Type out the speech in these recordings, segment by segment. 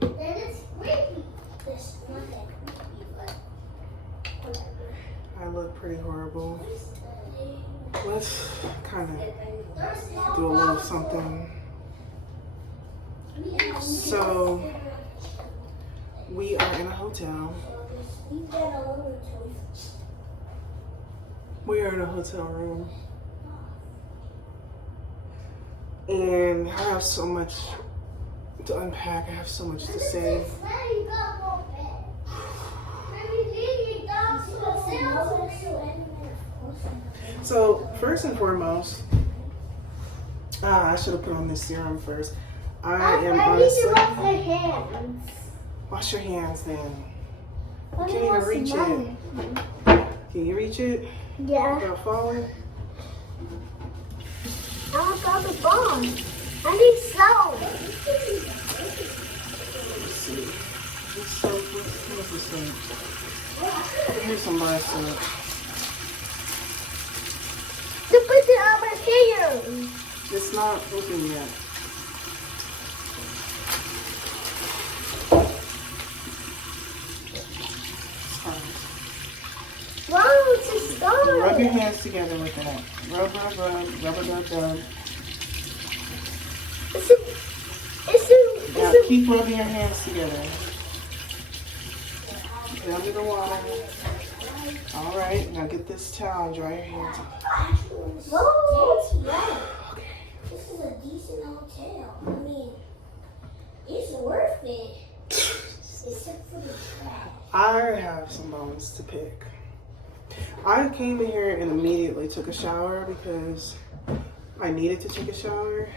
Then it's creepy. This not that creepy, but whatever. I look pretty horrible. Let's kind of do a little something. So we are in a hotel. We are in a hotel room. And I have so much to unpack. I have so much to say. So first and foremost, I should have put on this serum first. I am honestly. Wash your hands then. You can't even reach it. Can you reach it? Yeah. Without falling? I got the bomb. I need soap. Let's see. This soap, what's the soap? Here's some bar soap. To put it on my hair. It's not open yet. Wow, it's a star. Rub your hands together with that. Rub, rub, rub, rub, rub, rub. Now keep rubbing your hands together. Down to the water. All right, now get this towel and dry your hands off. Whoa, it's right. Okay. This is a decent hotel. I mean, it's worth it. Except for the trash. I have some bones to pick. I came in here and immediately took a shower because I needed to take a shower.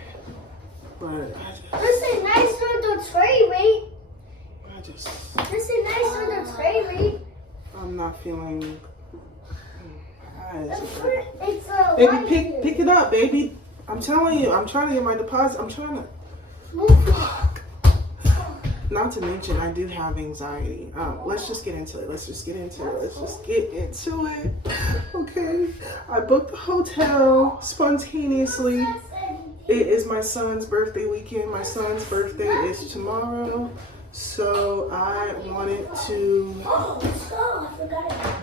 But This is nice for the toilet. This This is nice for the toilet. I'm not feeling. It's a Baby, pick it up, baby. I'm telling you, I'm trying to get my deposit. I'm trying to. Not to mention, I do have anxiety. Let's just get into it. Let's just get into it. Okay. I booked the hotel spontaneously. It is my son's birthday weekend. My son's birthday is tomorrow. So I wanted to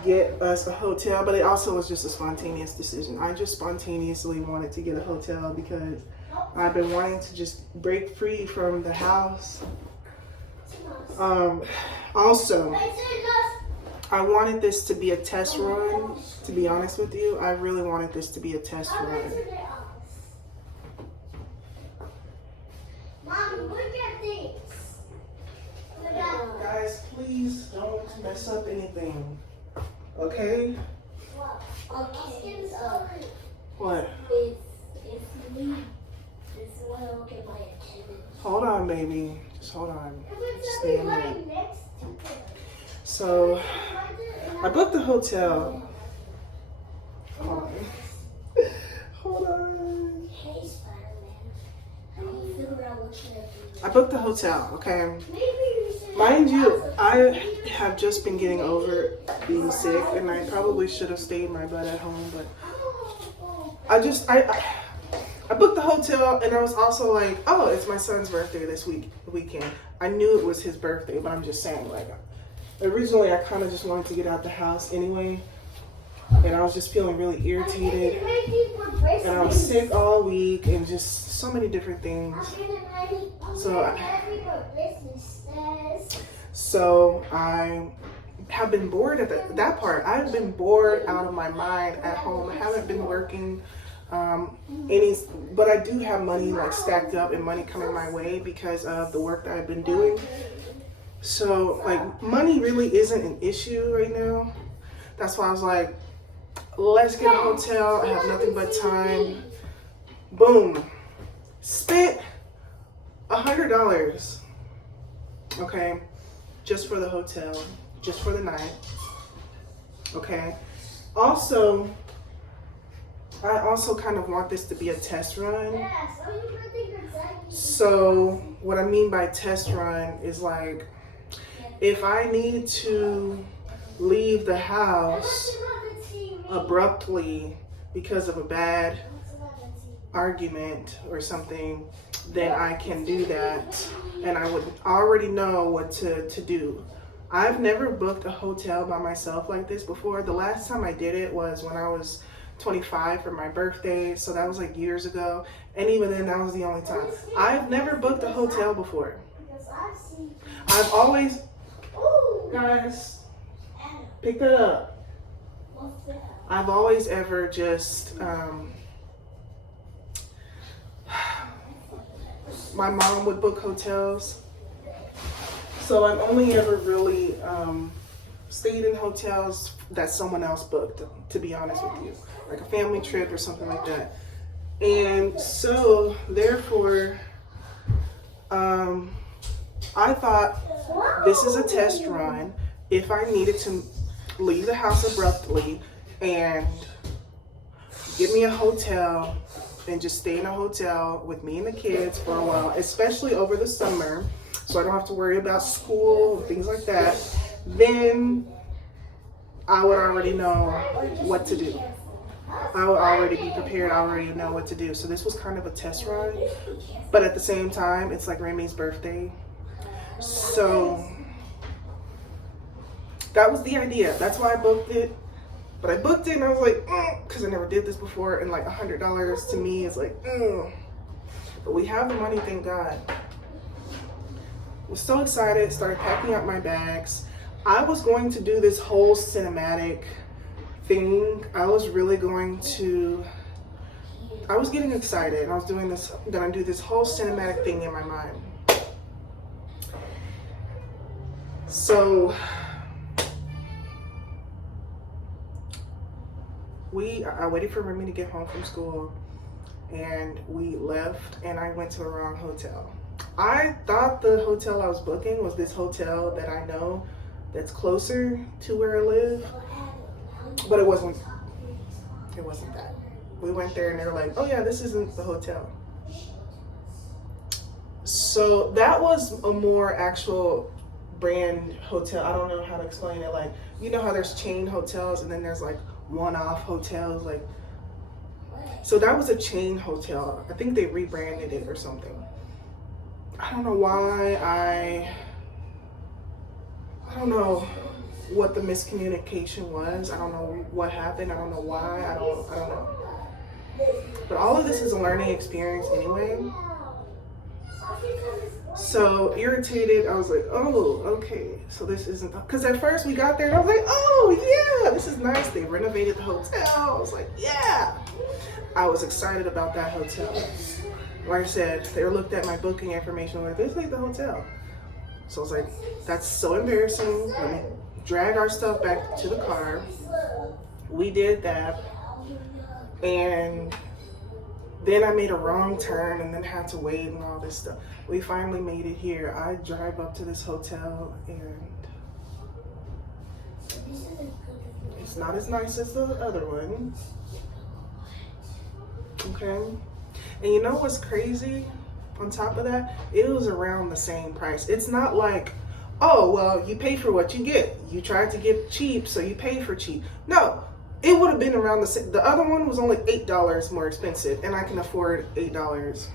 get us a hotel, but it also was just a spontaneous decision. I just spontaneously wanted to get a hotel because I've been wanting to just break free from the house. Also, I wanted this to be a test run. To be honest with you, I really wanted this to be a test run. Mom, look at this. Guys, please don't mess up anything. Okay? Okay. What? If we want to look at my attendance. Hold on, baby. Just hold on. Just stay a minute. So, I booked the hotel. Hold on. Hold on. Hey, Spider-Man. How do you feel about looking at me? I booked the hotel, okay? Maybe you should. Mind you, I have just been getting over being sick, and I probably should have stayed my butt at home, but I booked the hotel, and I was also like, oh, it's my son's birthday this weekend. I knew it was his birthday, but I'm just saying, like, originally I kind of just wanted to get out the house anyway, and I was just feeling really irritated, and I was sick all week, and just so many different things. So I have been bored at that part. I've been bored out of my mind at home. I haven't been working but I do have money like stacked up and money coming my way because of the work that I've been doing. So like money really isn't an issue right now. That's why I was like, let's get a hotel. I have nothing but time. Boom. Spent $100. Okay. Just for the hotel. Just for the night. Okay. Also, I also kind of want this to be a test run. So what I mean by test run is like, if I need to leave the house abruptly because of a bad argument or something, then I can do that, and I would already know what to do. I've never booked a hotel by myself like this before. The last time I did it was when I was 25 for my birthday, so that was like years ago, and even then that was the only time. I've never booked a hotel before. I've always, guys, pick that up. I've always ever just my mom would book hotels, so I've only ever really stayed in hotels that someone else booked, to be honest with you, like a family trip or something like that. And so therefore I thought, this is a test run. If I needed to leave the house abruptly and get me a hotel and just stay in a hotel with me and the kids for a while, especially over the summer, so I don't have to worry about school and things like that, then I would already know what to do. I would already be prepared. I already know what to do. So this was kind of a test run, but at the same time, it's like Remy's birthday. So that was the idea. That's why I booked it. But I booked it and I was like, because I never did this before, and like $100 to me is like, But we have the money, thank God. Was so excited, started packing up my bags. I was going to do this whole cinematic thing. I was getting excited, and I was gonna do this whole cinematic thing in my mind. So I waited for Remy to get home from school, and we left, and I went to the wrong hotel. I thought the hotel I was booking was this hotel that I know that's closer to where I live, but it wasn't that. We went there and they were like, oh yeah, this isn't the hotel. So that was a more actual brand hotel. I don't know how to explain it. Like, you know how there's chain hotels and then there's like one-off hotels, like, so that was a chain hotel. I think they rebranded it or something. I don't know why. I don't know what the miscommunication was. I don't know what happened. I don't know why. I don't know. But all of this is a learning experience anyway. So irritated, I was like, oh, okay, so this isn't, because at first we got there and I was like, oh yeah, this is nice. They renovated the hotel. I was like, yeah. I was excited about that hotel. Like I said, they looked at my booking information, like, this ain't the hotel. So I was like, that's so embarrassing. Let me drag our stuff back to the car. We did that. And then I made a wrong turn and then had to wait and all this stuff. We finally made it here. I drive up to this hotel and it's not as nice as the other one. Okay. And you know what's crazy? On top of that, it was around the same price. It's not like, oh, well, you pay for what you get. You tried to get cheap, so you pay for cheap. No. It would have been around the same. The other one was only $8 more expensive, and I can afford $8.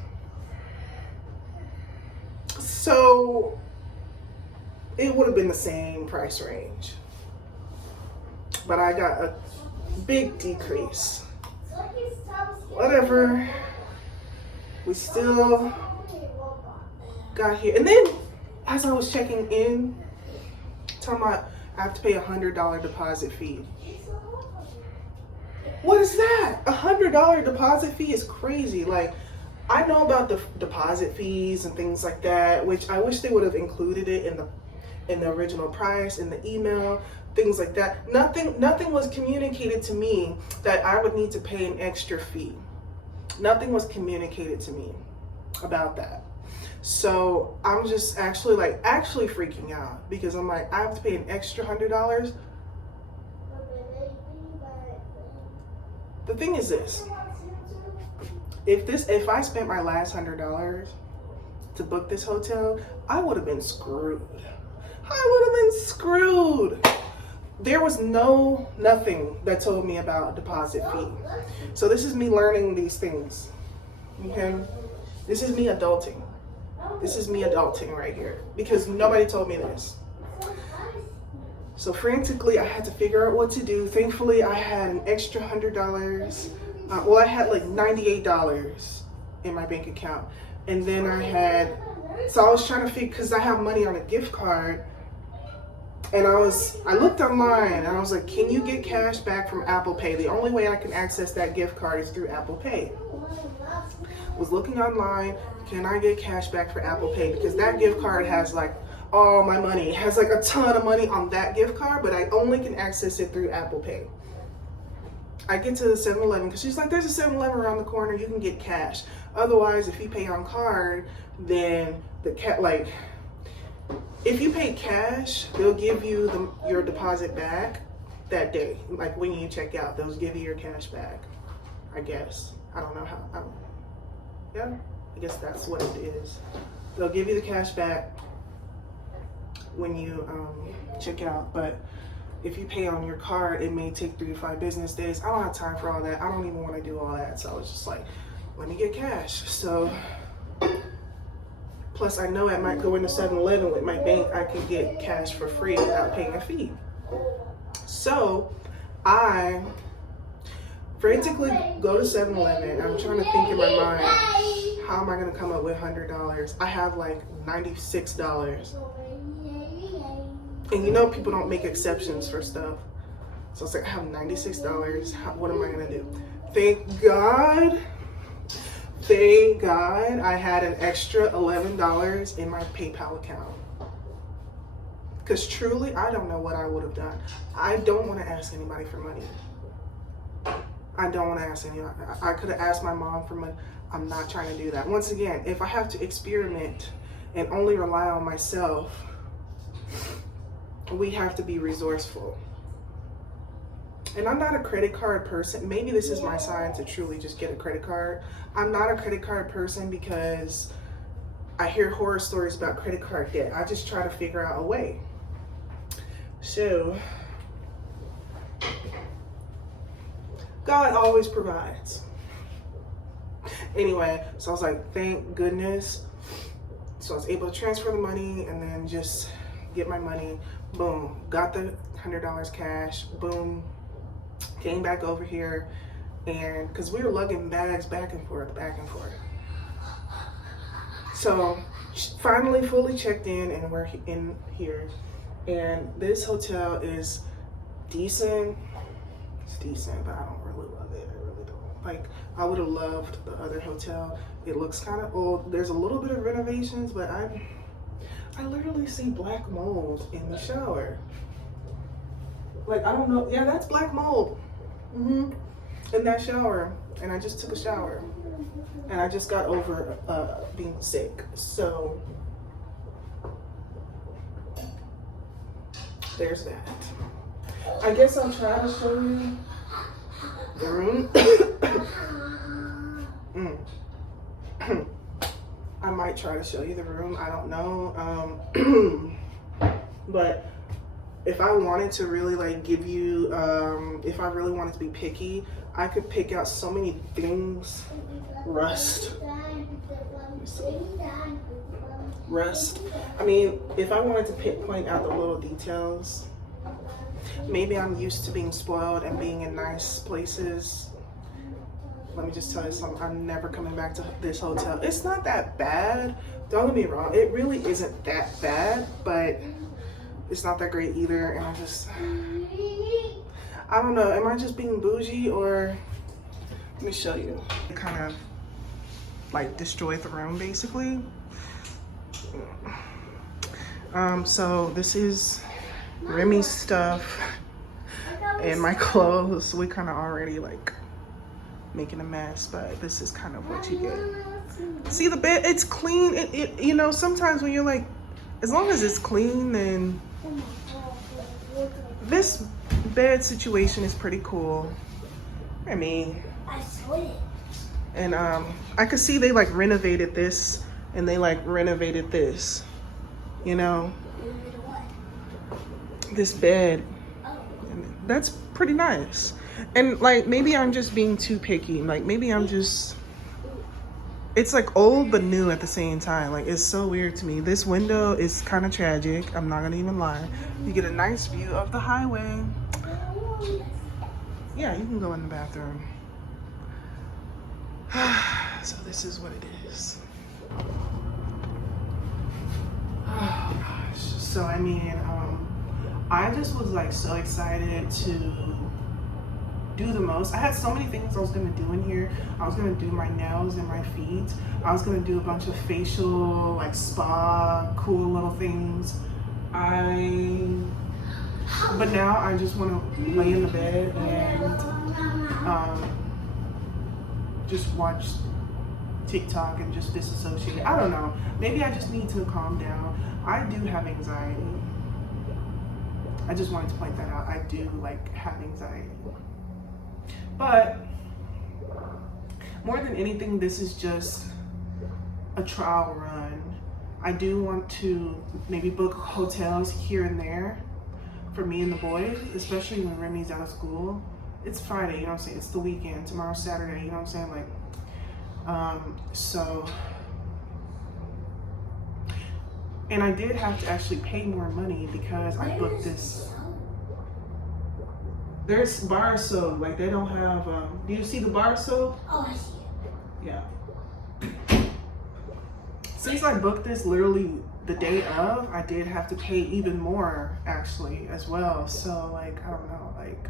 So it would have been the same price range. But I got a big decrease. Whatever. We still got here. And then as I was checking in, talking about I have to pay $100 deposit fee. What is that? $100 deposit fee is crazy. Like, I know about the deposit fees and things like that, which I wish they would have included it in the original price, in the email, things like that. Nothing was communicated to me that I would need to pay an extra fee. Nothing was communicated to me about that. So I'm just actually freaking out because I'm like, I have to pay an extra $100. The thing is this, if I spent my last $100 to book this hotel, I would have been screwed. There was nothing that told me about a deposit fee. So this is me learning these things, okay? This is me adulting. This is me adulting right here because nobody told me this. So frantically, I had to figure out what to do. Thankfully, I had an extra $100. Well, I had like $98 in my bank account. And then so I was trying to figure, because I have money on a gift card. And I looked online and I was like, can you get cash back from Apple Pay? The only way I can access that gift card is through Apple Pay. Was looking online, can I get cash back for Apple Pay? Because that gift card has like all my money. It has like a ton of money on that gift card, but I only can access it through Apple Pay. I get to the 7-Eleven because she's like, there's a 7-Eleven around the corner, you can get cash. Otherwise, if you pay on card, then if you pay cash, they'll give you your deposit back that day. Like when you check out, they'll give you your cash back, I guess. I don't know how. Yeah, I guess that's what it is. They'll give you the cash back when you check out, but if you pay on your card, it may take 3 to 5 business days. I don't have time for all that. I don't even want to do all that. So I was just like, let me get cash. So, plus I know I might go into 7-Eleven with my bank. I can get cash for free without paying a fee. So I frantically go to 7-Eleven. I'm trying to think in my mind, how am I going to come up with $100? I have like $96. And you know people don't make exceptions for stuff. So it's like, I have $96. What am I going to do? Thank God I had an extra $11 in my PayPal account. Because truly, I don't know what I would have done. I don't want to ask anybody for money. I don't want to ask anyone. I could have asked my mom for money. I'm not trying to do that. Once again, if I have to experiment and only rely on myself, we have to be resourceful. And I'm not a credit card person. Maybe this is my sign to truly just get a credit card. I'm not a credit card person because I hear horror stories about credit card debt. I just try to figure out a way. So, God always provides. Anyway, so I was like, thank goodness. So I was able to transfer the money and then just get my money. Boom, got the $100 cash. Boom, came back over here, and because we were lugging bags back and forth. So finally fully checked in, and we're in here. And this hotel is decent. It's decent, but I don't really love it. I really don't. Like, I would have loved the other hotel. It looks kind of old. There's a little bit of renovations, but I literally see black mold in the shower. Like, I don't know. Yeah, that's black mold. In that shower. And I just took a shower. And I just got over being sick. So, there's that. I guess I'll try to show you the room. I might try to show you the room. I don't know. But if I wanted to really like give you, if I really wanted to be picky, I could pick out so many things. Rust. I mean, if I wanted to point out the little details, maybe I'm used to being spoiled and being in nice places. Let me just tell you something. I'm never coming back to this hotel. It's not that bad. Don't get me wrong. It really isn't that bad, but it's not that great either. And I don't know. Am I just being bougie, or let me show you. Kind of like destroyed the room basically. So this is Remy's stuff and my clothes. We kind of already like making a mess, but this is kind of what you get. See the bed, it's clean. It you know, sometimes when you're like, as long as it's clean, then this bed situation is pretty cool. I mean, I saw it. and I could see they like renovated this and they like renovated this, you know, this bed. And that's pretty nice. And like, maybe I'm just being too picky. Like, maybe I'm just, It's like old but new at the same time. Like, it's so weird to me. This window is kind of tragic. I'm not gonna even lie. You get a nice view of the highway. Yeah, you can go in the bathroom. So this is what it is. Oh gosh. So I mean, I just was like so excited to do the most. I had so many things I was gonna do in here. I was gonna do my nails and my feet. I was gonna do a bunch of facial, like spa, cool little things. But now I just wanna lay in the bed and just watch TikTok and just disassociate. I don't know. Maybe I just need to calm down. I do have anxiety. I just wanted to point that out. I do like have anxiety. But more than anything, this is just a trial run. I do want to maybe book hotels here and there for me and the boys, especially when Remy's out of school. It's Friday, you know what I'm saying? It's the weekend. Tomorrow's Saturday, you know what I'm saying? Like, so, and I did have to actually pay more money because I booked this. There's bar soap, like they don't have, do you see the bar soap? Oh, I see it. Yeah. Since I booked this literally the day of, I did have to pay even more actually as well. So like, I don't know, like,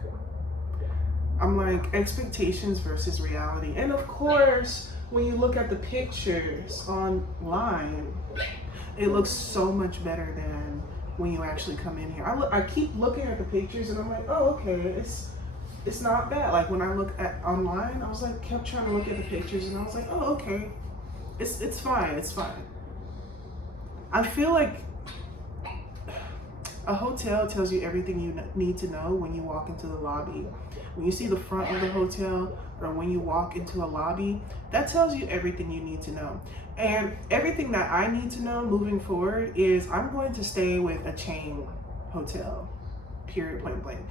I'm like expectations versus reality. And of course, when you look at the pictures online, it looks so much better than when you actually come in here. I keep looking at the pictures and I'm like, oh, okay, it's not bad. Like when I look at online, I was like, kept trying to look at the pictures and I was like, oh, okay, it's fine, it's fine. I feel like a hotel tells you everything you need to know when you walk into the lobby. When you see the front of the hotel or when you walk into a lobby, that tells you everything you need to know. And everything that I need to know moving forward is I'm going to stay with a chain hotel, period, point blank.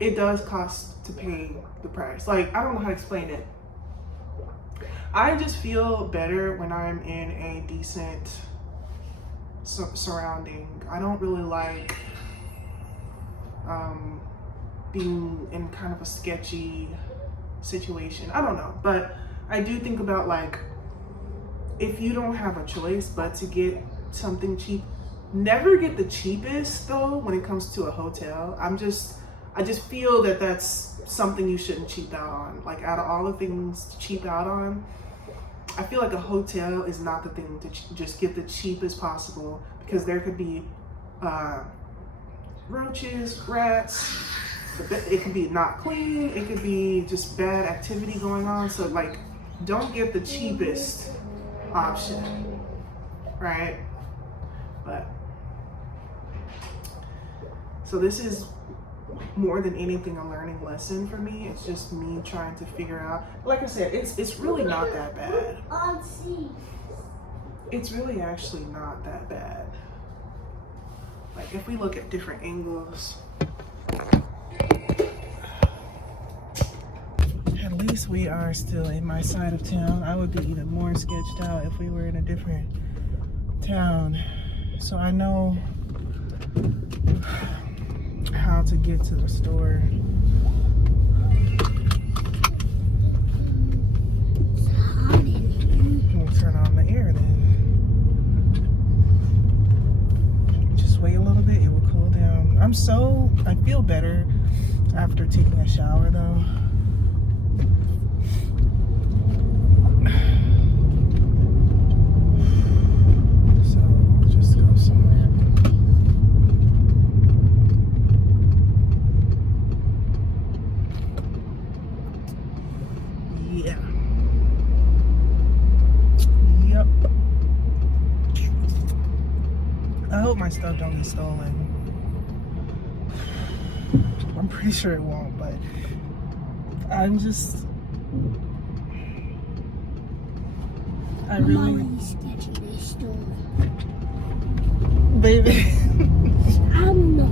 It does cost to pay the price. Like, I don't know how to explain it. I just feel better when I'm in a decent surrounding. I don't really like being in kind of a sketchy situation. I don't know, but I do think about like, if you don't have a choice but to get something cheap, never get the cheapest though when it comes to a hotel. I just feel that that's something you shouldn't cheap out on. Like out of all the things to cheap out on, I feel like a hotel is not the thing to just get the cheapest possible, because there could be roaches, rats, it could be not clean, it could be just bad activity going on. So like, don't get the cheapest option, right? But so this is more than anything a learning lesson for me. It's just me trying to figure out, like I said, it's really not that bad. It's really actually not that bad. Like if we look at different angles, at least we are still in my side of town. I would be even more sketched out if we were in a different town. So I know how to get to the store. We'll turn on the air then. Just wait a little bit, it will cool down. I feel better after taking a shower though. So we'll just go somewhere. Yeah. Yep. I hope my stuff don't get stolen. I'm pretty sure it won't, but I'm just, I really, sketchy, they stole baby, I don't know.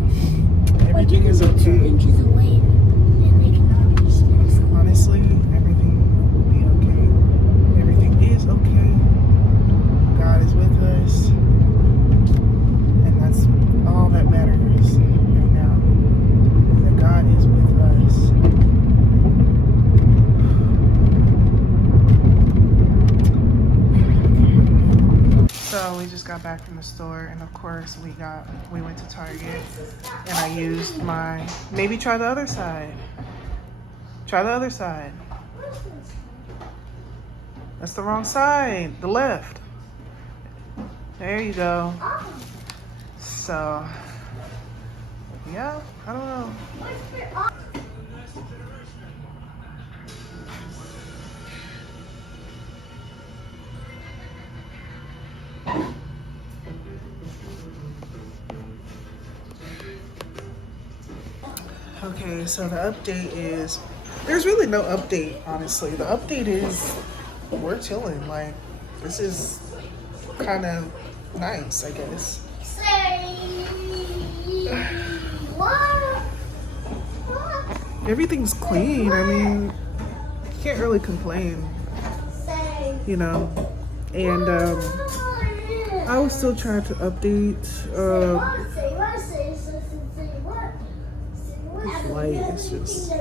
everything is 2 okay. inches away, and they cannot reach this. Honestly, everything will be okay. Everything is okay. the store, and of course we went to Target, and I used my, maybe try the other side. Try the other side. That's the wrong side, the left. There you go. So, yeah, I don't know. Okay, so the update is, there's really no update, honestly. The update is we're chilling. Like, this is kind of nice, I guess. Say what? Everything's clean. I mean, you can't really complain, Say you know. And I was still trying to update. This light is just.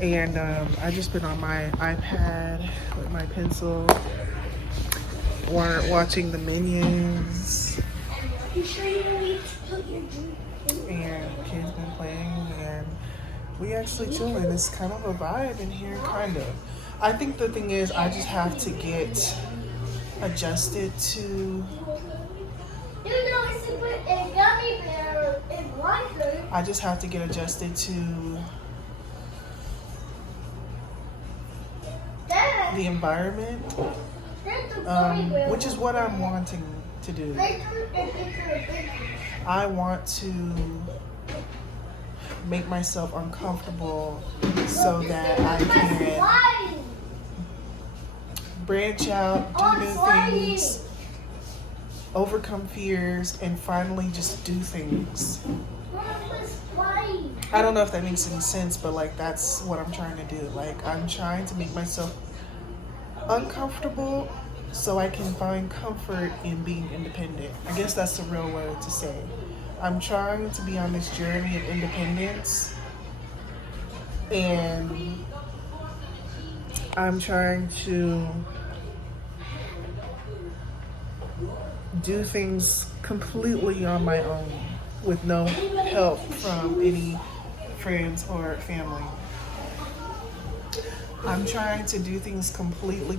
And I just been on my iPad with my pencil, watching the Minions, and kids been playing, and we actually chilling. It's kind of a vibe in here, kind of. I think the thing is, I just have to get adjusted to. I just have to get adjusted to the environment, which is what I'm wanting to do. I want to make myself uncomfortable so that I can branch out, do new things, overcome fears, and finally just do things. I don't know if that makes any sense, but like that's what I'm trying to do. Like I'm trying to make myself uncomfortable so I can find comfort in being independent. I guess that's the real word to say. I'm trying to be on this journey of independence, and I'm trying to do things completely on my own with no help from any friends or family. I'm trying to do things completely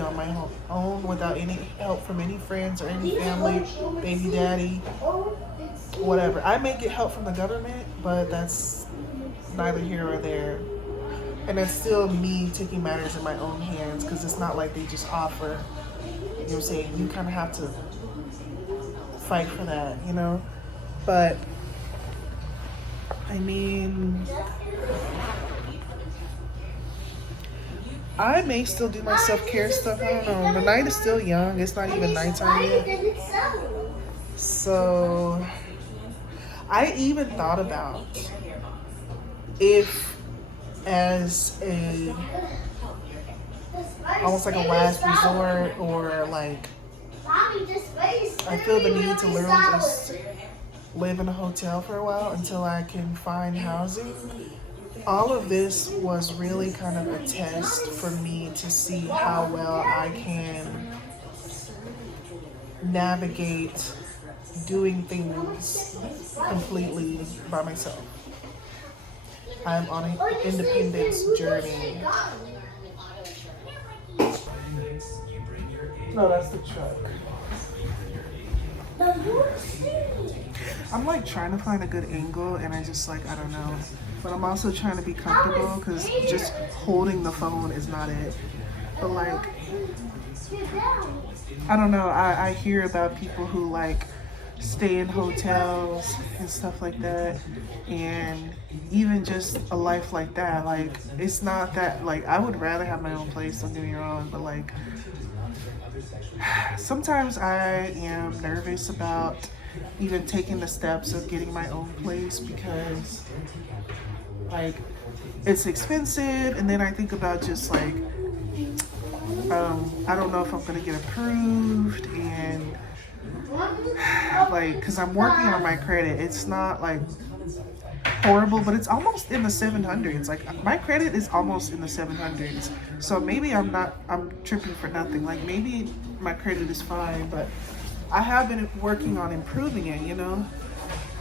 on my own without any help from any friends or any family, baby daddy, whatever. I may get help from the government, but that's neither here or there. And it's still me taking matters in my own hands, because it's not like they just offer. You know what I'm saying? You kind of have to fight for that, you know? But, I mean, I may still do my self-care stuff. I don't know. The night is still young. It's not even nighttime yet. So, I even thought about if, as a, almost like a last resort, or like, I feel the need to literally just live in a hotel for a while until I can find housing. All of this was really kind of a test for me to see how well I can navigate doing things completely by myself. I'm on an independence journey. No, that's the truck. I'm like trying to find a good angle, and I just like, I don't know. But I'm also trying to be comfortable, because just holding the phone is not it. But like, I don't know, I hear about people who like stay in hotels and stuff like that, and even just a life like that, like it's not that, like I would rather have my own place, don't get me wrong, but like sometimes I am nervous about even taking the steps of getting my own place, because like it's expensive, and then I think about just like I don't know if I'm gonna get approved, and like because I'm working on my credit. It's not like horrible, but it's almost in the 700s. Like my credit is almost in the 700s. So maybe I'm tripping for nothing. Like maybe my credit is fine, but I have been working on improving it, you know?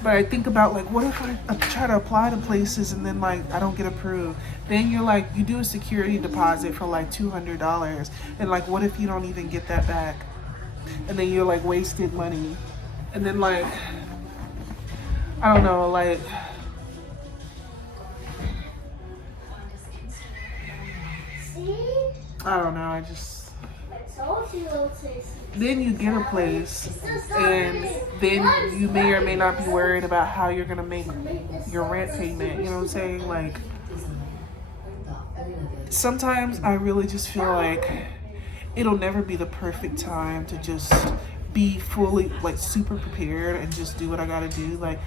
But I think about like, what if I try to apply to places and then like I don't get approved? Then you're like, you do a security deposit for like $200, and like, what if you don't even get that back? And then you're like wasted money. And then like, I don't know, like, I don't know, then you get a place, and then you may or may not be worried about how you're gonna make your rent payment, you know what I'm saying? Like, sometimes I really just feel like it'll never be the perfect time to just be fully, like, super prepared and just do what I gotta do. Like,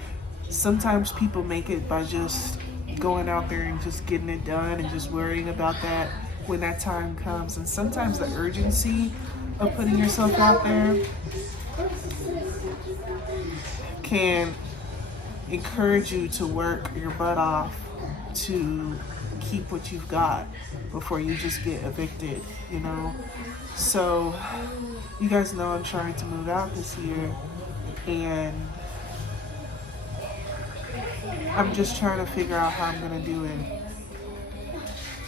sometimes people make it by just going out there and just getting it done and just worrying about that when that time comes. And sometimes the urgency of putting yourself out there can encourage you to work your butt off to keep what you've got before you just get evicted, you know? So you guys know I'm trying to move out this year, and I'm just trying to figure out how I'm gonna do it.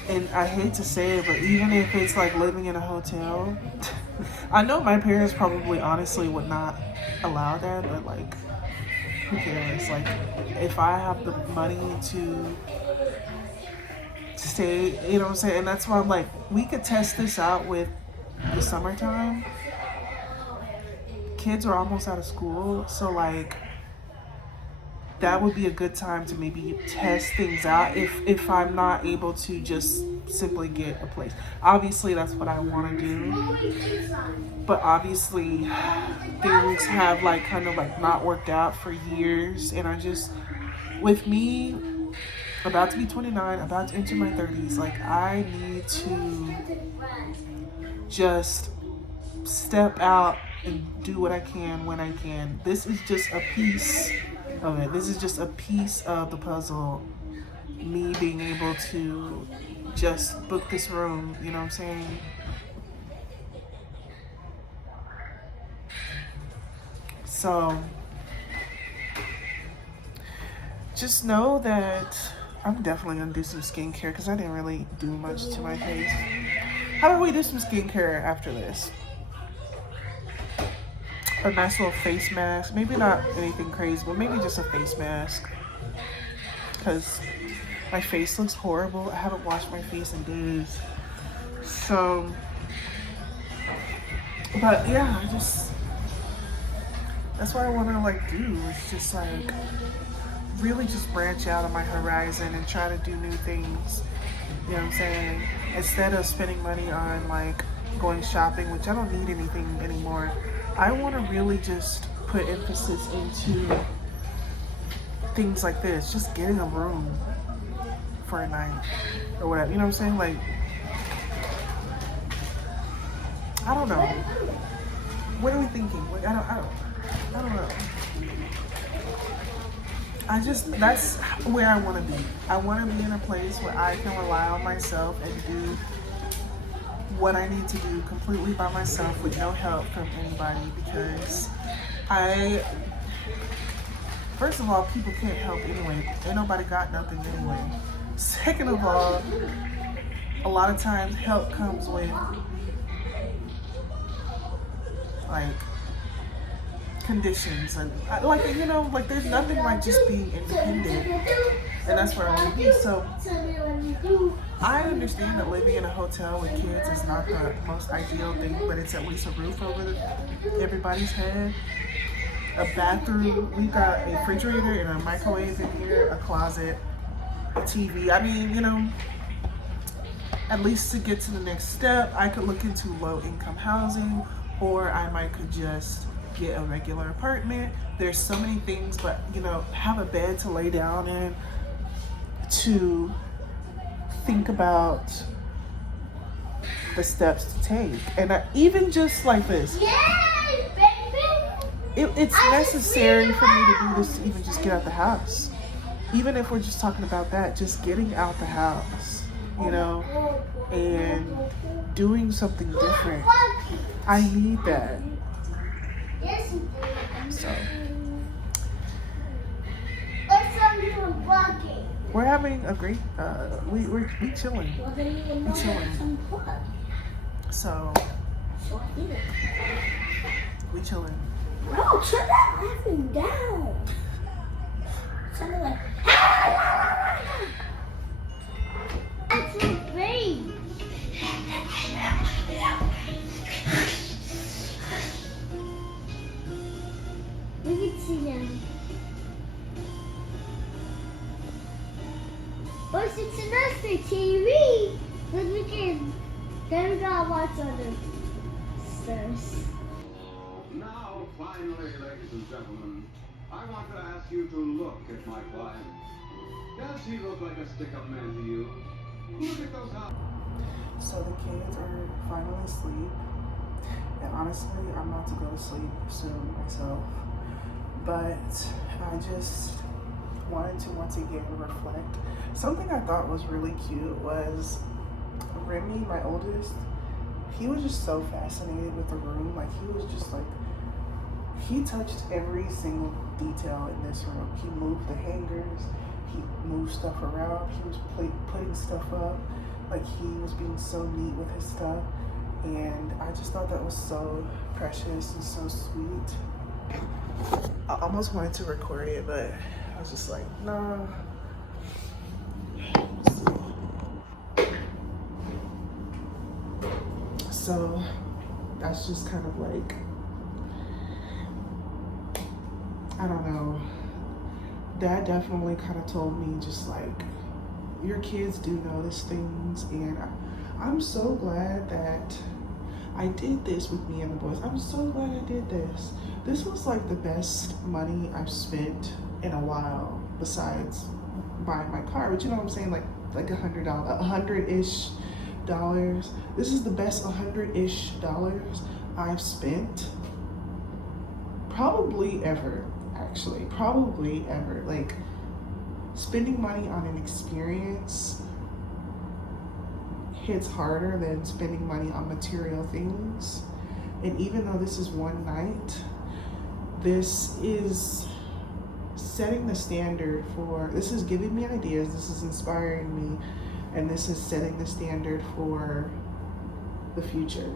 And I hate to say it, but even if it's like living in a hotel, I know my parents probably honestly would not allow that, but like, who cares? Like, if I have the money to stay, you know what I'm saying? And that's why I'm like, we could test this out with the summertime. Kids are almost out of school, so like, that would be a good time to maybe test things out if I'm not able to just simply get a place. Obviously, that's what I want to do. But obviously, things have like kind of like not worked out for years. And I just, with me, about to be 29, about to enter my 30s, like I need to just step out and do what I can when I can. This is just a piece of it. This is just a piece of the puzzle. Me being able to just book this room, you know what I'm saying? So just know that I'm definitely gonna do some skincare because I didn't really do much to my face. How about we do some skincare after this? A nice little face mask. Maybe not anything crazy, but maybe just a face mask. Because my face looks horrible. I haven't washed my face in days. So, but yeah, that's what I want to like do. It's just like really just branch out on my horizon and try to do new things. You know what I'm saying? Instead of spending money on like going shopping, which I don't need anything anymore. I want to really just put emphasis into things like this, just getting a room for a night or whatever, you know what I'm saying? Like, I don't know. What are we thinking? Like, I don't know. That's where I want to be. I want to be in a place where I can rely on myself and do what I need to do completely by myself with no help from anybody, because first of all, people can't help anyway. Ain't nobody got nothing anyway. Second of all, a lot of times help comes with like conditions and like, you know, like there's nothing like just being independent, and that's where I want to be. So I understand that living in a hotel with kids is not the most ideal thing, but it's at least a roof over everybody's head, a bathroom, we've got a refrigerator and a microwave in here, a closet, a TV. I mean, you know, at least to get to the next step, I could look into low income housing, or I might could just get a regular apartment. There's so many things, but you know, have a bed to lay down in, to think about the steps to take. And even just like this, it's necessary for me to do this to even just get out the house. even if we're just talking about that, just getting out the house, you know, and doing something different. I need that. Yes, you do. So Let's have some bucket. we're having a great, we chilling. Well, then you can know chilling. some plug. So So I did it. we chilling. No, turn that laughing down. Sounded like. That's so great. We can see them. Oh, it's enough for TV. Then we gotta watch other stars. Now, finally, ladies and gentlemen, I want to ask you to look at my client. Does he look like a stick-up man to you? Look at those eyes. So the kids are finally asleep, and honestly, I'm about to go to sleep soon myself. But I just wanted to once again reflect. Something I thought was really cute was Remy, my oldest. He was just so fascinated with the room. Like, he was just like, he touched every single detail in this room. He moved the hangers, he moved stuff around, he was putting stuff up. Like, he was being so neat with his stuff. And I just thought that was so precious and so sweet. I almost wanted to record it, but I was just like, nah. So that's just kind of like, I don't know. Dad definitely kind of told me just like, your kids do notice things, and I'm so glad that I did this with me and the boys. I'm so glad I did this. This was like the best money I've spent in a while, besides buying my car. But you know what I'm saying? Like $100-ish. This is the best $100-ish I've spent probably ever, actually. Probably ever. Like, spending money on an experience hits harder than spending money on material things. And even though this is one night, this is setting the standard for, this is giving me ideas, this is inspiring me, and this is setting the standard for the future.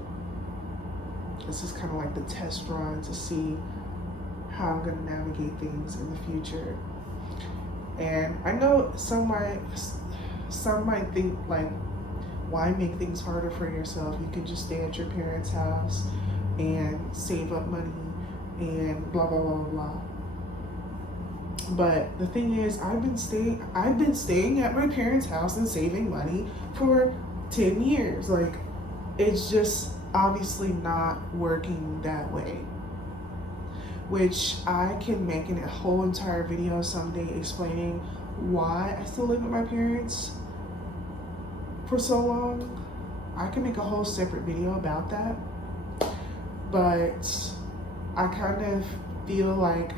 This is kind of like the test run to see how I'm going to navigate things in the future. And I know some might think like, why make things harder for yourself? You can just stay at your parents' house and save up money and blah blah blah blah. But the thing is, I've been staying at my parents' house and saving money for 10 years. Like, it's just obviously not working that way. Which I can make a whole entire video someday explaining why I still live with my parents for so long. I can make a whole separate video about that. But I kind of feel like,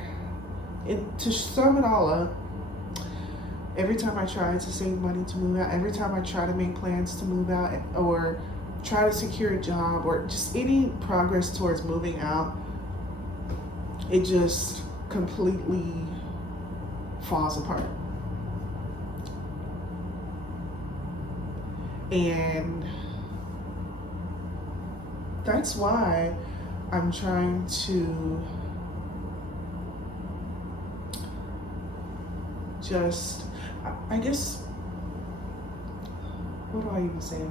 to sum it all up, every time I try to save money to move out, every time I try to make plans to move out or try to secure a job or just any progress towards moving out, it just completely falls apart. And that's why I'm trying to just, I guess, what do I even say?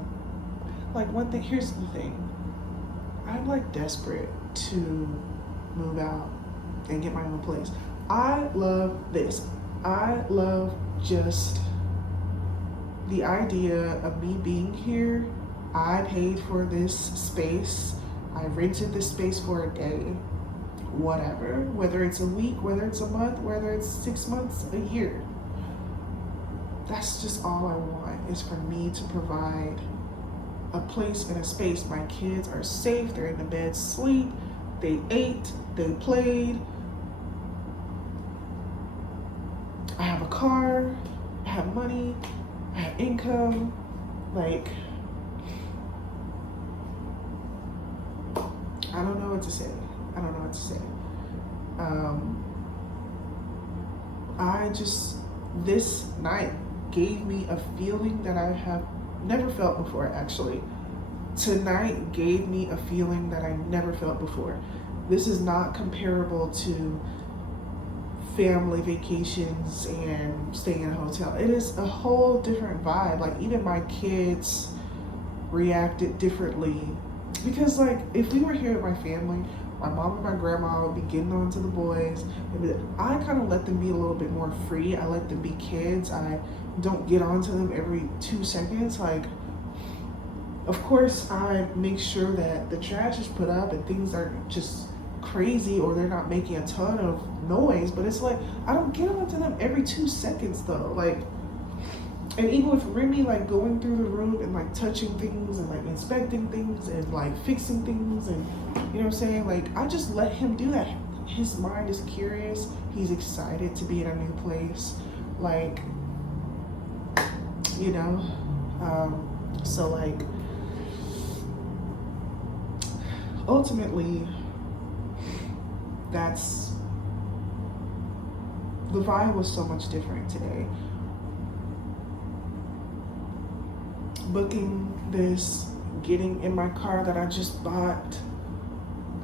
Like, one thing, here's the thing. I'm like desperate to move out and get my own place. I love this. I love just the idea of me being here. I paid for this space. I rented this space for a day, whatever, whether it's a week, whether it's a month, whether it's 6 months, a year. That's just all I want, is for me to provide a place and a space. My kids are safe, they're in the bed, sleep, they ate, they played. I have a car, I have money, I have income. Like, I don't know what to say. I don't know what to say. This night gave me a feeling that I have never felt before, actually. Tonight gave me a feeling that I never felt before. This is not comparable to family vacations and staying in a hotel. It is a whole different vibe. Like, even my kids reacted differently. Because, like, if we were here with my family, my mom and my grandma would be getting on to the boys. I kind of let them be a little bit more free. I let them be kids. I don't get on to them every 2 seconds. Like, of course, I make sure that the trash is put up and things aren't just crazy or they're not making a ton of noise. But it's like, I don't get on to them every 2 seconds, though. Like, and even with Remy, like, going through the room and, like, touching things and, like, inspecting things and, like, fixing things and, you know what I'm saying? Like, I just let him do that. His mind is curious. He's excited to be in a new place. Like, you know? So, like, ultimately, the vibe was so much different today. Booking this, getting in my car that I just bought,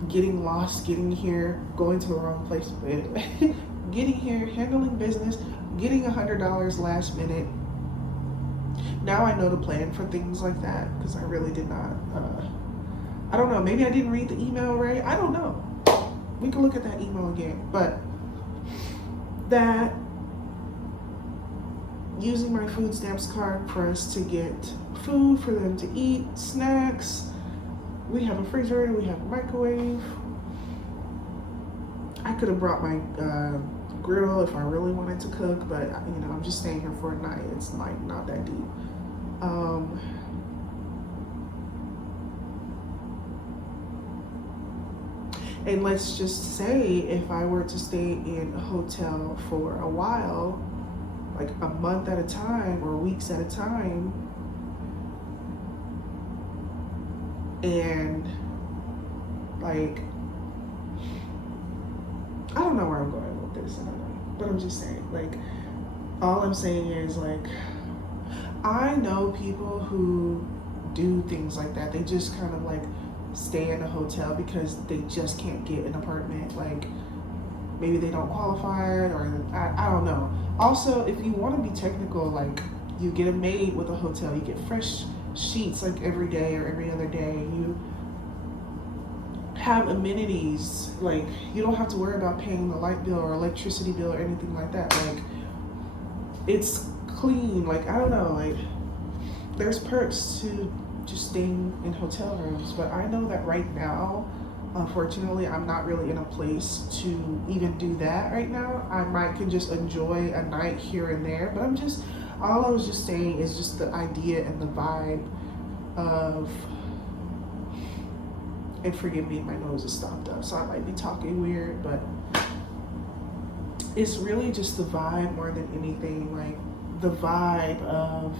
getting lost, getting here, going to the wrong place, getting here, handling business, getting $100 last minute. Now I know the plan for things like that, because I really did not, I don't know, maybe I didn't read the email right, I don't know. We can look at that email again, but that, using my food stamps card for us to get food for them to eat, snacks. We have a refrigerator, we have a microwave. I could have brought my grill if I really wanted to cook, but you know, I'm just staying here for a night. It's like not that deep. And let's just say if I were to stay in a hotel for a while, like a month at a time or weeks at a time, and like, I don't know where I'm going with this, I don't know, but I'm just saying, like, all I'm saying is, like, I know people who do things like that. They just kind of like stay in a hotel because they just can't get an apartment. Like, maybe they don't qualify, or I don't know. Also, if you want to be technical, like, you get a maid with a hotel, you get fresh sheets like every day or every other day. You have amenities, like, you don't have to worry about paying the light bill or electricity bill or anything like that. Like, it's clean. Like, I don't know, like, there's perks to just staying in hotel rooms, but I know that right now, unfortunately, I'm not really in a place to even do that right now. I can just enjoy a night here and there, but all I was just saying is just the idea and the vibe of, and forgive me, my nose is stopped up, so I might be talking weird, but it's really just the vibe more than anything, like the vibe of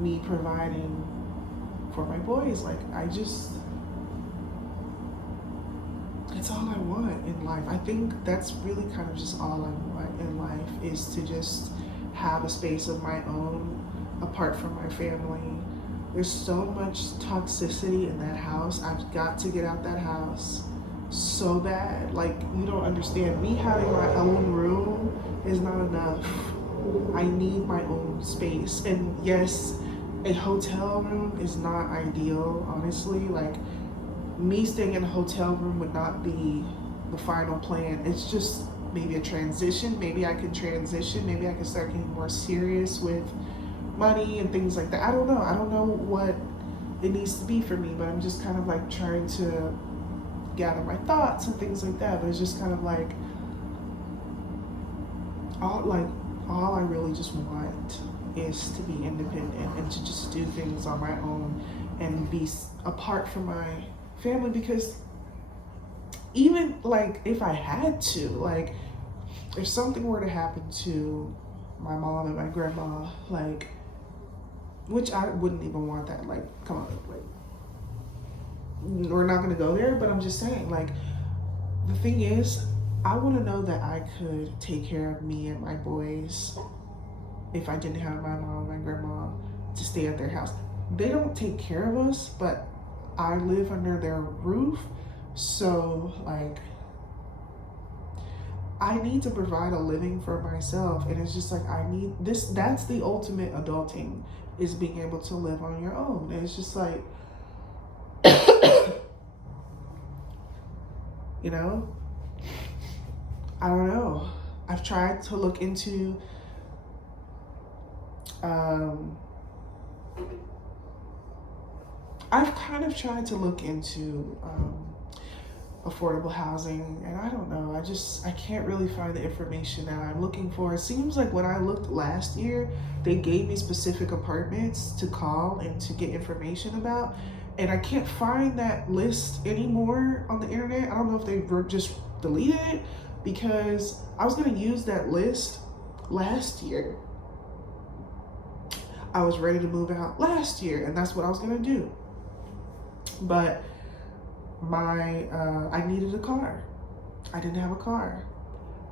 me providing for my boys. Like, it's all I want in life. I think that's really kind of just all I want in life, is to just have a space of my own apart from my family. There's so much toxicity in that house. I've got to get out that house so bad. Like, you don't understand. Me having my own room is not enough. I need my own space. And yes, a hotel room is not ideal, honestly. Like, me staying in a hotel room would not be the final plan. It's just maybe a transition. Maybe I can transition. Maybe I can start getting more serious with money and things like that. I don't know. I don't know what it needs to be for me, but I'm just kind of like trying to gather my thoughts and things like that. But it's just kind of like all I really just want is to be independent and to just do things on my own and be apart from my family. Because even like if I had to, like, if something were to happen to my mom and my grandma, like, which I wouldn't even want that. Like, come on, like, we're not gonna go there, but I'm just saying, like, the thing is, I want to know that I could take care of me and my boys if I didn't have my mom and my grandma to stay at their house. They don't take care of us, but I live under their roof, so, like, I need to provide a living for myself, and it's just like, I need this. That's the ultimate adulting, is being able to live on your own. And it's just like, you know, I don't know. I've tried to look into I've kind of tried to look into affordable housing, and I don't know, I can't really find the information that I'm looking for. It seems like when I looked last year, they gave me specific apartments to call and to get information about, and I can't find that list anymore on the internet. I don't know if they just deleted it, because I was going to use that list last year. I was ready to move out last year, and that's what I was going to do. But I needed a car. I didn't have a car.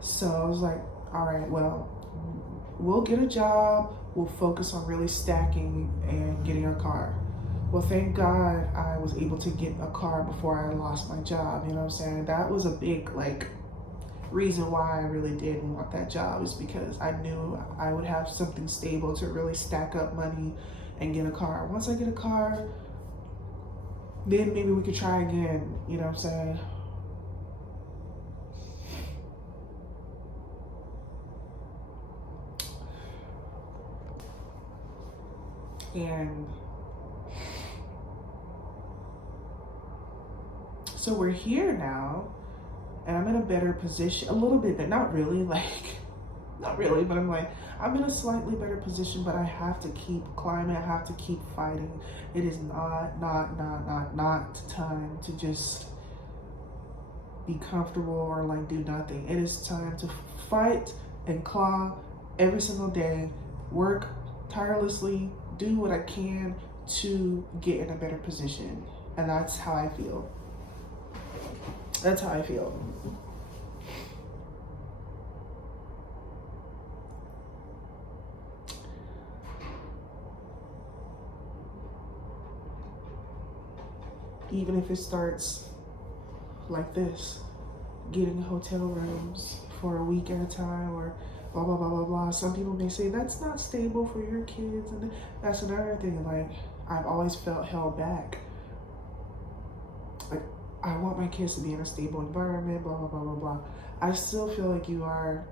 So I was like, all right, well, we'll get a job. We'll focus on really stacking and getting a car. Well, thank God I was able to get a car before I lost my job. You know what I'm saying? That was a big, like, reason why I really didn't want that job, is because I knew I would have something stable to really stack up money and get a car. Once I get a car, then maybe we could try again, you know what I'm saying? And so we're here now, and I'm in a better position, a little bit, but not really, not really, but I'm in a slightly better position, but I have to keep climbing. I have to keep fighting. It is not time to just be comfortable or like do nothing. It is time to fight and claw every single day, work tirelessly, do what I can to get in a better position. And that's how I feel. That's how I feel. Even if it starts like this, getting hotel rooms for a week at a time, or blah, blah, blah, blah, blah. Some people may say that's not stable for your kids, and that's another thing. Like, I've always felt held back. Like, I want my kids to be in a stable environment, blah, blah, blah, blah, blah. I still feel like you are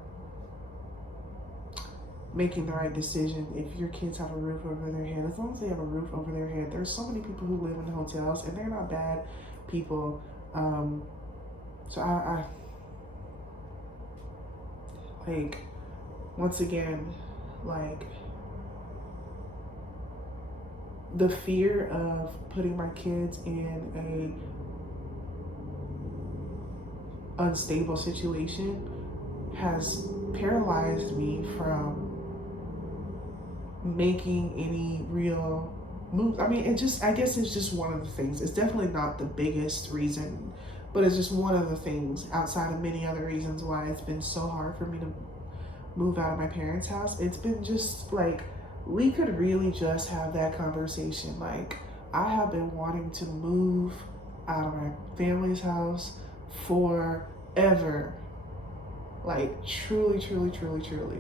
making the right decision if your kids have a roof over their head. As long as they have a roof over their head. There's so many people who live in hotels, and they're not bad people. So I like, once again, like, the fear of putting my kids in a unstable situation has paralyzed me from making any real moves. I mean, I guess it's just one of the things. It's definitely not the biggest reason, but it's just one of the things outside of many other reasons why it's been so hard for me to move out of my parents' house. It's been just like, we could really just have that conversation. Like, I have been wanting to move out of my family's house forever. Like, truly, truly, truly, truly.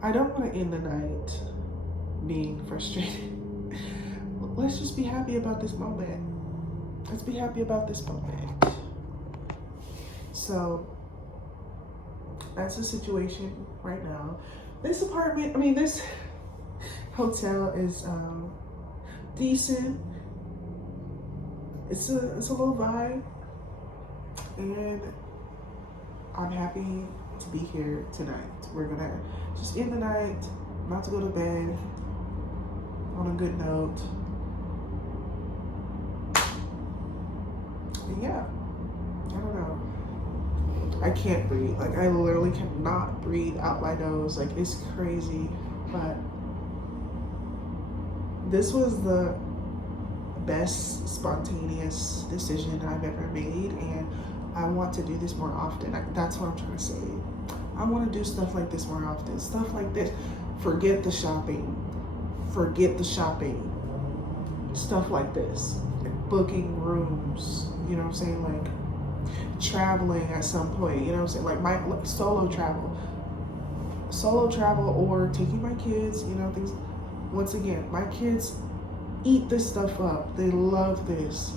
I don't want to end the night being frustrated. Let's just be happy about this moment. Let's be happy about this moment. So that's the situation right now. This apartment, I mean, this hotel is decent. It's a little vibe, and I'm happy to be here tonight. We're gonna just end the night, about to go to bed on a good note. And yeah, I don't know. I can't breathe. Like, I literally cannot breathe out my nose. Like, it's crazy. But this was the best spontaneous decision I've ever made, and I want to do this more often. That's what I'm trying to say. I want to do stuff like this more often. Stuff like this. Forget the shopping. Forget the shopping. Stuff like this. Like booking rooms. You know what I'm saying? Like traveling at some point. You know what I'm saying? Like solo travel. Solo travel or taking my kids. You know, things. Once again, my kids eat this stuff up. They love this.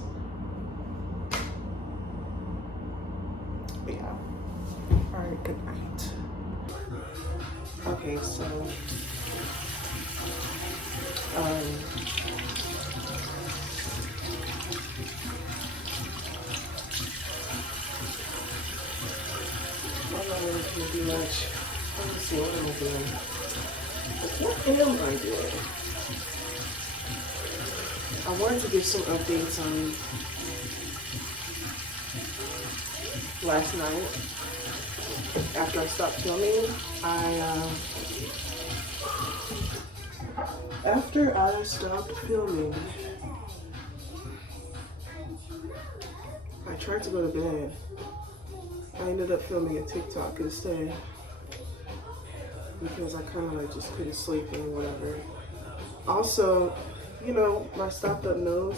But yeah. Alright, good night. Okay, so I'm not really gonna do much. Let me see what I'm doing. What am I doing? I wanted to give some updates on last night. After I stopped filming, after I stopped filming, I tried to go to bed. I ended up filming a TikTok instead because I kind of like just couldn't sleep and whatever. Also, you know, my stopped up nose.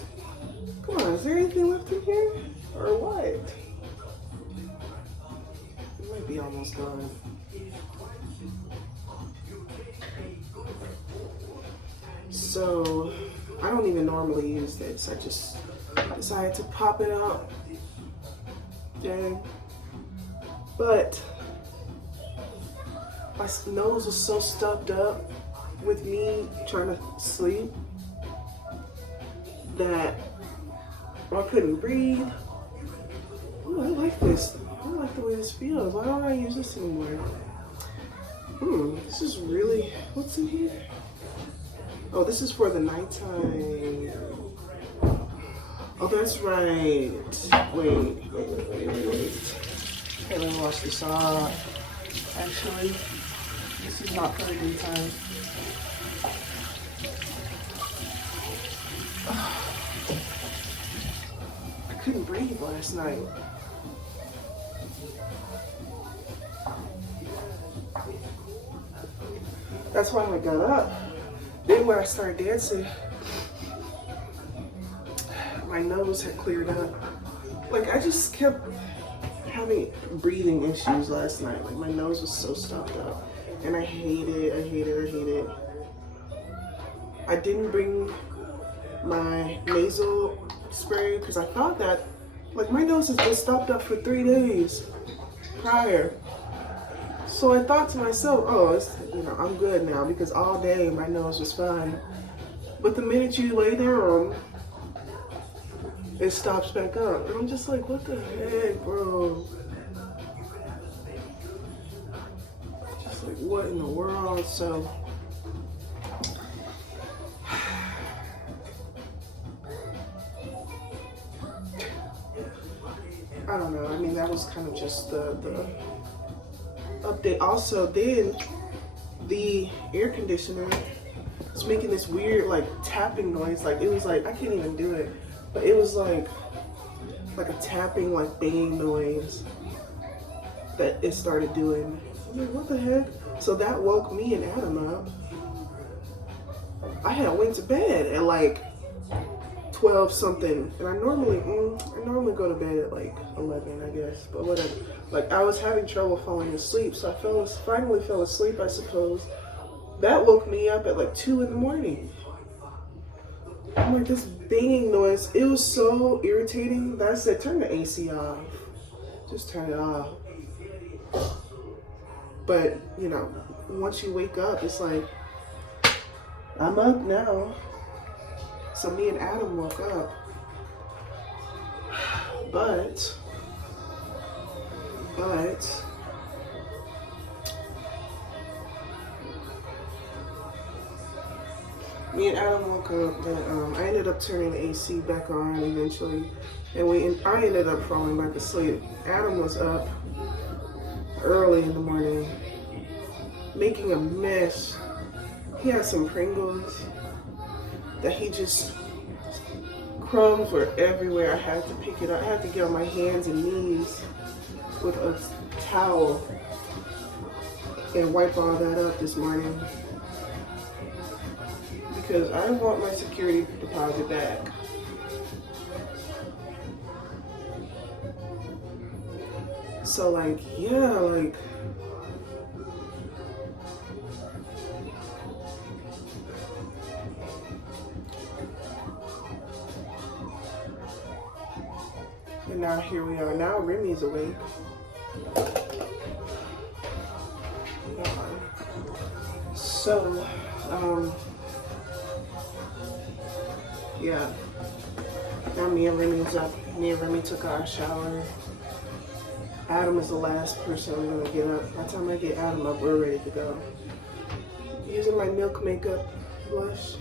Come on, is there anything left in here? Or what? It might be almost gone. So, I don't even normally use this. I just decided to pop it out. Dang. But, my nose was so stuffed up with me trying to sleep that I couldn't breathe. Ooh, I like this. I like the way this feels. Why don't I use this anymore? This is really, what's in here? Oh, this is for the nighttime. Oh, that's right. Wait. Okay, let me wash this off. Actually, this is not for the daytime. I couldn't breathe last night. That's why I got up. Then when I started dancing, my nose had cleared up. Like, I just kept having breathing issues last night. Like, my nose was so stuffed up. And I hate it. I didn't bring my nasal spray because I thought that, like, my nose has been stopped up for 3 days prior. So I thought to myself, oh, I'm good now because all day my nose was fine. But the minute you lay down, it stops back up. And I'm just like, what the heck, bro? Just like, what in the world? So, I don't know. I mean, that was kind of just the update. Also, then the air conditioner was making this weird like tapping noise. Like, it was like, I can't even do it, but it was like a tapping, like banging noise that it started doing. I'm like, what the heck? So that woke me and Adam up. I had went to bed at like 12 something, and I normally go to bed at like 11, I guess, but whatever. Like, I was having trouble falling asleep, so I finally fell asleep, I suppose. That woke me up at like 2 in the morning. I'm like, this banging noise, it was so irritating that I said, turn the AC off. Just turn it off. But, you know, once you wake up, it's like, I'm up now. So me and Adam woke up. Me and Adam woke up, but I ended up turning the AC back on eventually, and I ended up falling back asleep. Adam was up early in the morning, making a mess. He had some Pringles that he just, crumbs were everywhere. I had to pick it up. I had to get on my hands and knees with a towel and wipe all that up this morning because I want my security deposit back. So like, yeah, like, and now here we are. Now Remy's awake. So, yeah. Now me and Remy's up. Me and Remy took our shower. Adam is the last person I'm gonna get up. By the time I get Adam up, we're ready to go. Using my Milk Makeup blush.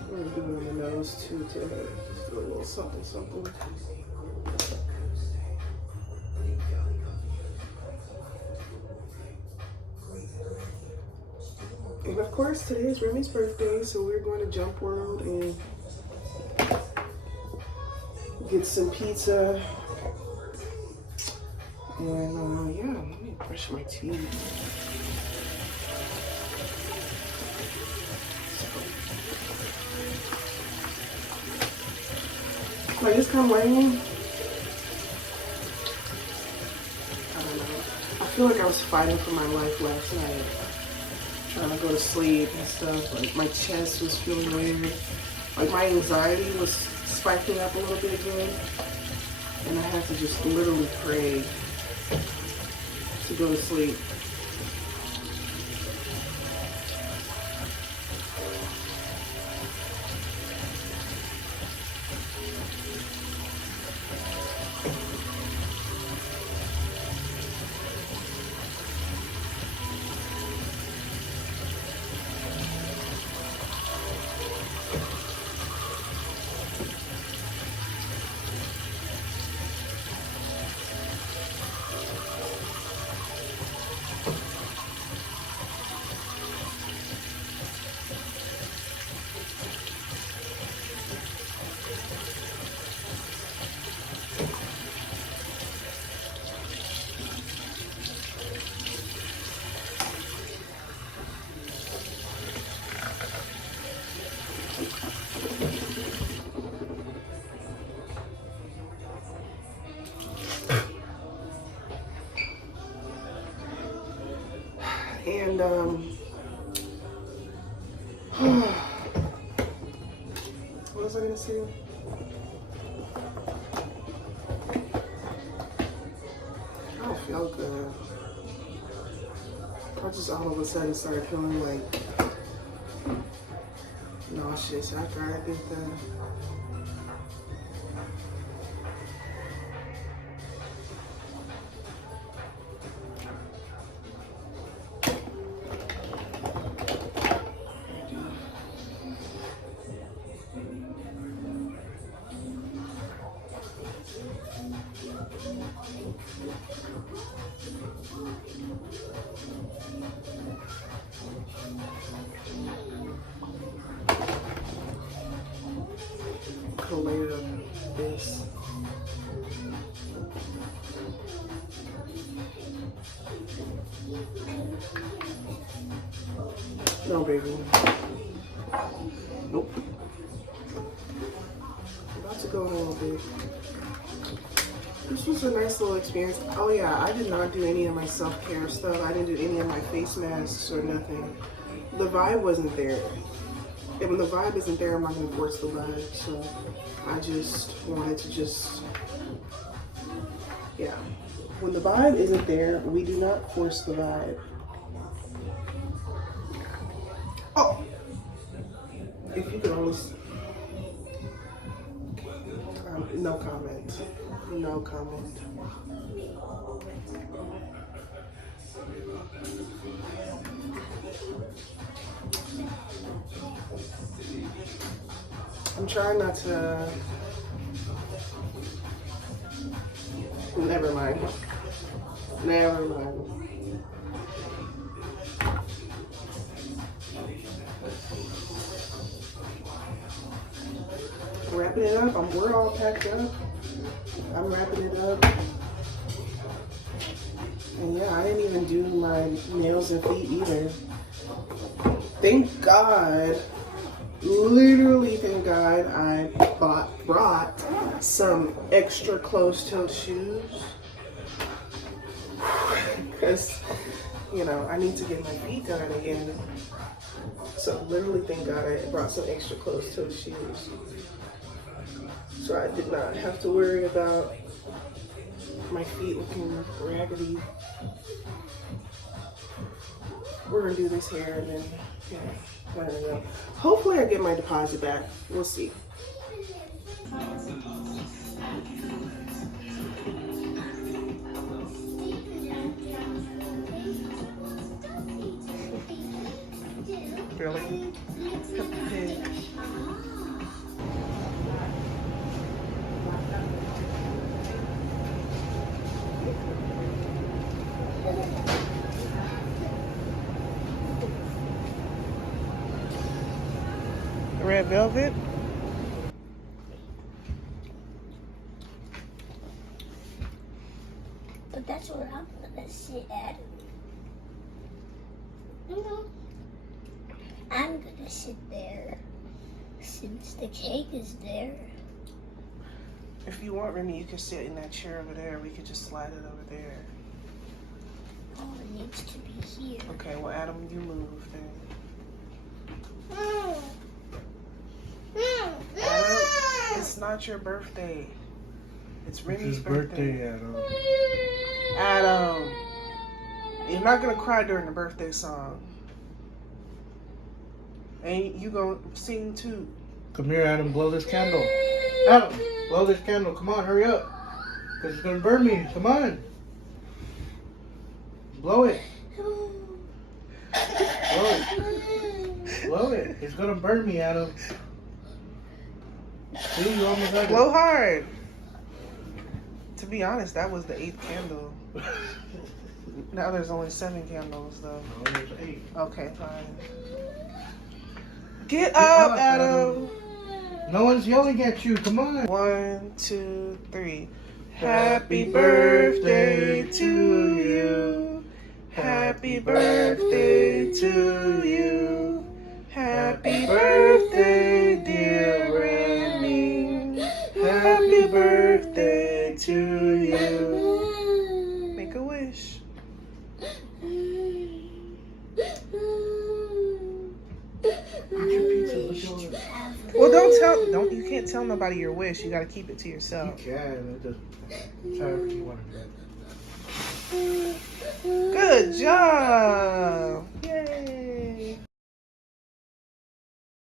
I'm gonna do it on the nose too today. Just do a little something, something. And of course, today is Remy's birthday, so we're going to Jump World and get some pizza. And yeah, let me brush my teeth. Like, it's kind of raining. I don't know. I feel like I was fighting for my life last night. Trying to go to sleep and stuff. Like, my chest was feeling weird. Like, my anxiety was spiking up a little bit again. And I had to just literally pray to go to sleep. And what was I gonna say? I don't feel good. I just all of a sudden started feeling like nauseous after I did that. Collab this. No, baby. Nope. About to go in a little bit. This was a nice little experience. Oh yeah, I did not do any of my self-care stuff. I didn't do any of my face masks or nothing. The vibe wasn't there. And when the vibe isn't there, I'm not gonna force the vibe. So I just wanted to yeah. When the vibe isn't there, we do not force the vibe. Oh! If you could only... no comment. No comment. trying not to. Never mind. Never mind. Wrapping it up. We're all packed up. I'm wrapping it up. And yeah, I didn't even do my nails and feet either. Thank God. Literally, thank God I brought some extra closed-toed shoes. Because, you know, I need to get my feet done again. So literally, thank God I brought some extra closed-toed shoes. So I did not have to worry about my feet looking raggedy. We're gonna do this hair and then, yeah, I don't know. Hopefully I get my deposit back. We'll see. Really? Pig. Red velvet. But that's where I'm gonna sit at. I'm gonna sit there since the cake is there. If you want, Remy, you can sit in that chair over there. We could just slide it over there. Oh, it needs to be here. Okay, well, Adam, you move then. Adam, it's not your birthday. It's Remy's birthday. Adam. Adam, you're not gonna cry during the birthday song. And you gonna sing too. Come here, Adam. Blow this candle. Adam, blow this candle. Come on, hurry up. Because it's going to burn me. Come on. Blow it. Blow it. Blow it. It's going to burn me, Adam. See, you almost got it. Blow hard. To be honest, that was the 8th candle. Now there's only 7 candles though. No, there's 8. Okay, fine. Get up, Adam. No one's yelling at you. Come on. 1, 2, 3. Happy birthday to you. Happy birthday to you. Happy birthday, dear Remy. Happy birthday to you. Make a wish. Well, you can't tell nobody your wish. You gotta keep it to yourself. You can. It doesn't. However you want to do it. Good job. Yay.